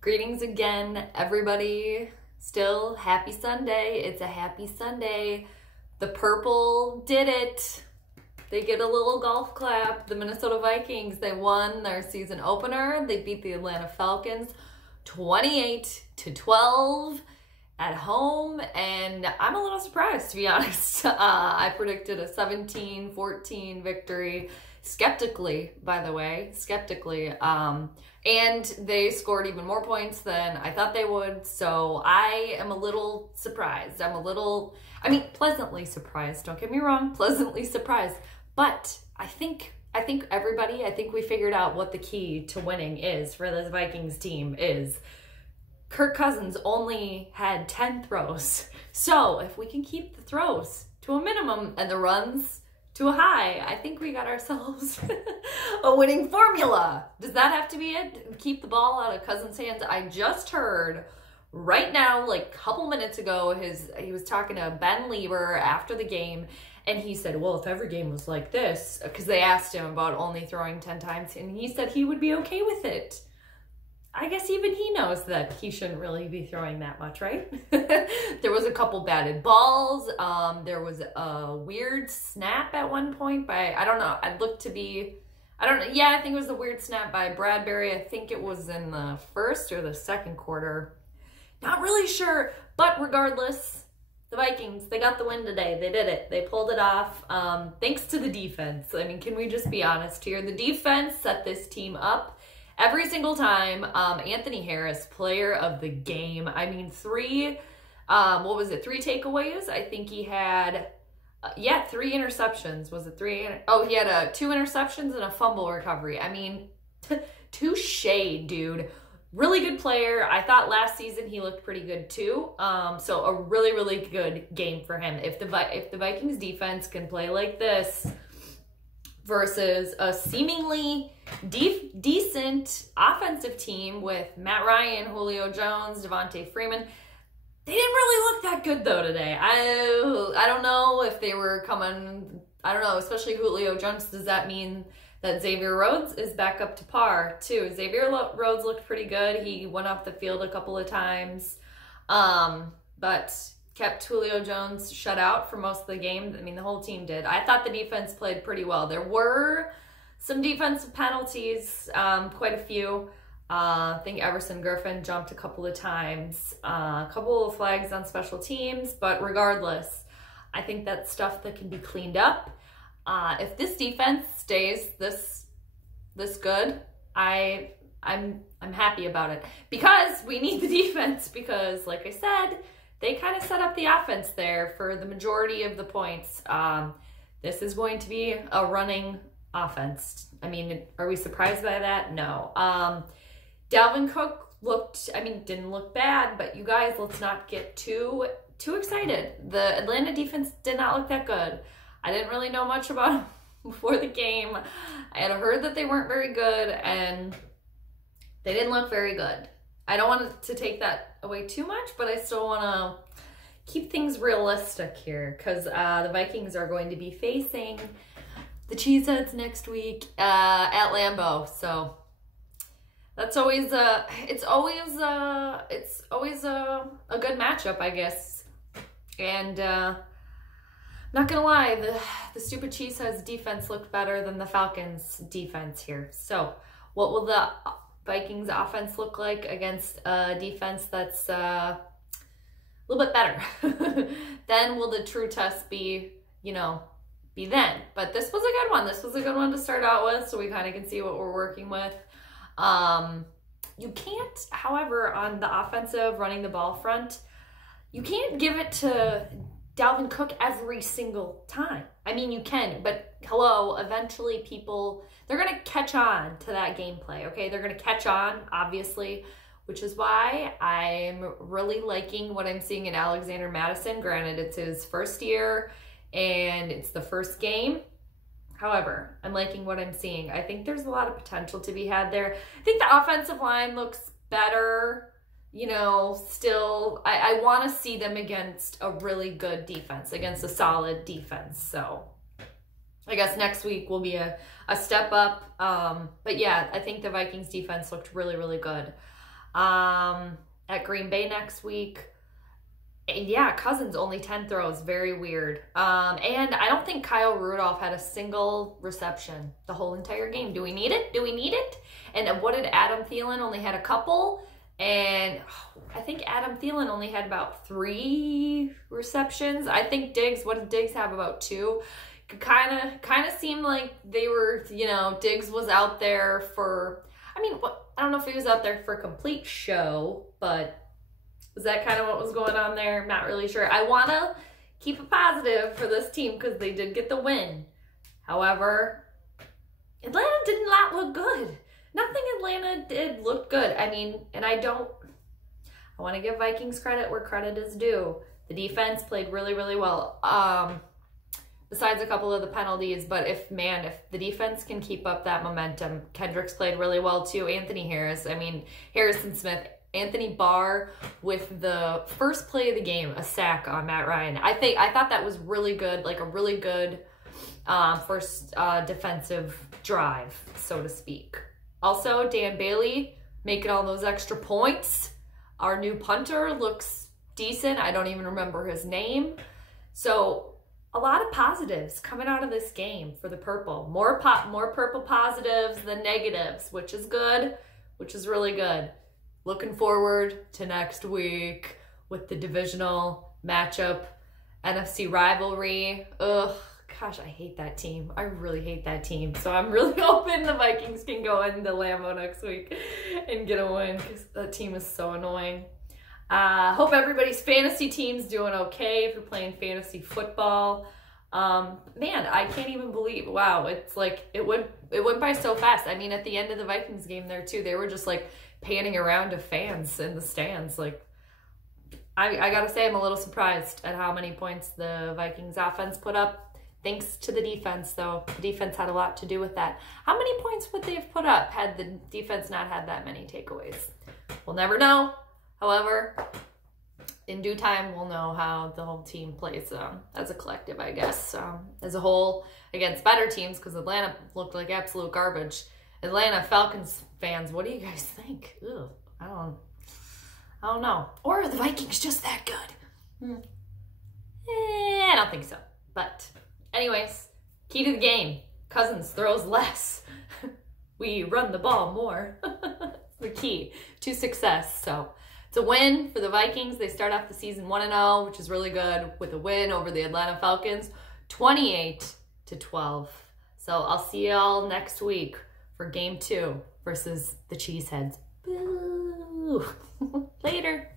Greetings again, everybody. Still happy Sunday. It's a happy Sunday. The purple did it. They get a little golf clap. The Minnesota Vikings, they won their season opener. They beat the Atlanta Falcons 28-12 at home, and I'm a little surprised, to be honest. I predicted a 17-14 victory, skeptically, by the way, and they scored even more points than I thought they would, so I am a little surprised. Pleasantly surprised, don't get me wrong, pleasantly surprised, but I think we figured out what the key to winning is for this Vikings team is. Kirk Cousins only had 10 throws. So if we can keep the throws to a minimum and the runs to a high, I think we got ourselves a winning formula. Does that have to be it? Keep the ball out of Cousins' hands? I just heard right now, like a couple minutes ago, he was talking to Ben Lieber after the game, and he said, well, if every game was like this, because they asked him about only throwing 10 times, and he said he would be okay with it. I guess even he knows that he shouldn't really be throwing that much, right? There was a couple batted balls. There was a weird snap at one point by, I don't know, I think it was a weird snap by Bradbury. I think it was in the first or the second quarter. Not really sure, but regardless, the Vikings, they got the win today. They did it. They pulled it off. Thanks to the defense. I mean, can we just be honest here? The defense set this team up every single time. Anthony Harris, player of the game. I mean, three takeaways? I think he had, 3 interceptions. Was it 3? Oh, he had 2 interceptions and a fumble recovery. I mean, touche, dude. Really good player. I thought last season he looked pretty good too. So a really, really good game for him. If the Vikings defense can play like this versus a seemingly decent offensive team with Matt Ryan, Julio Jones, Devontae Freeman, they didn't really look that good though today. I don't know if they were coming, I don't know, especially Julio Jones. Does that mean that Xavier Rhodes is back up to par too? Xavier Rhodes looked pretty good. He went off the field a couple of times, but kept Julio Jones shut out for most of the game. I mean, the whole team did. I thought the defense played pretty well. There were some defensive penalties, quite a few. I think Everson Griffin jumped a couple of times, a couple of flags on special teams, but regardless, I think that's stuff that can be cleaned up. If this defense stays this good, I'm happy about it, because we need the defense, because like I said, they kind of set up the offense there for the majority of the points. This is going to be a running offense. I mean, are we surprised by that? No. Dalvin Cook didn't look bad, but you guys, let's not get too excited. The Atlanta defense did not look that good. I didn't really know much about them before the game. I had heard that they weren't very good, and they didn't look very good. I don't want to take that away too much, but I still want to keep things realistic here, because the Vikings are going to be facing the Cheeseheads next week at Lambeau. So that's always it's always a good matchup, I guess. And not gonna lie, the stupid Cheeseheads defense looked better than the Falcons defense here. So what will the Vikings offense look like against a defense that's a little bit better? Then will the true test be then. But this was a good one. This was a good one to start out with, so we kind of can see what we're working with. You can't, however, on the offensive running the ball front, you can't give it to Dalvin Cook every single time. I mean, you can, but hello, eventually they're going to catch on to that gameplay, okay? They're going to catch on, obviously, which is why I'm really liking what I'm seeing in Alexander Mattison. Granted, it's his first year, and it's the first game. However, I'm liking what I'm seeing. I think there's a lot of potential to be had there. I think the offensive line looks better. Still, I want to see them against a really good defense, against a solid defense. So I guess next week will be a step up. But yeah, I think the Vikings defense looked really, really good. at Green Bay next week. And yeah, Cousins only 10 throws. Very weird. And I don't think Kyle Rudolph had a single reception the whole entire game. Do we need it? Do we need it? And what did Adam Thielen only had a couple? And I think Adam Thielen only had about 3 receptions. I think Diggs, what did Diggs have? About 2. Kind of seemed like they were, you know, Diggs was out there for, I mean, I don't know if he was out there for a complete show, but was that kind of what was going on there? I'm not really sure. I want to keep it positive for this team because they did get the win. However, Atlanta did not look good. Nothing Atlanta did look good. I mean, and I want to give Vikings credit where credit is due. The defense played really, really well. Besides a couple of the penalties, but if the defense can keep up that momentum, Kendricks played really well too. Anthony Harris, I mean, Harrison Smith, Anthony Barr with the first play of the game, a sack on Matt Ryan. I thought that was really good, like a really good first defensive drive, so to speak. Also, Dan Bailey making all those extra points. Our new punter looks decent. I don't even remember his name. So a lot of positives coming out of this game for the purple. More purple positives than negatives, which is good, which is really good. Looking forward to next week with the divisional matchup, NFC rivalry. Ugh, gosh, I hate that team. I really hate that team. So I'm really hoping the Vikings can go into Lambeau next week and get a win because that team is so annoying. Hope everybody's fantasy team's doing okay if you're playing fantasy football. Man, I can't even believe, wow, it's like, it went by so fast. I mean, at the end of the Vikings game there too, they were just like panning around to fans in the stands. Like, I gotta say, I'm a little surprised at how many points the Vikings offense put up. Thanks to the defense, though. The defense had a lot to do with that. How many points would they have put up had the defense not had that many takeaways? We'll never know. However, in due time, we'll know how the whole team plays as a collective, I guess. As a whole, against better teams, because Atlanta looked like absolute garbage. Atlanta Falcons fans, what do you guys think? Ugh, I don't know. Or are the Vikings just that good? I don't think so. But anyways, key to the game. Cousins throws less. We run the ball more. The key to success. So it's a win for the Vikings. They start off the season 1-0, which is really good, with a win over the Atlanta Falcons, 28-12. So I'll see y'all next week for game 2 versus the Cheeseheads. Boo! Later.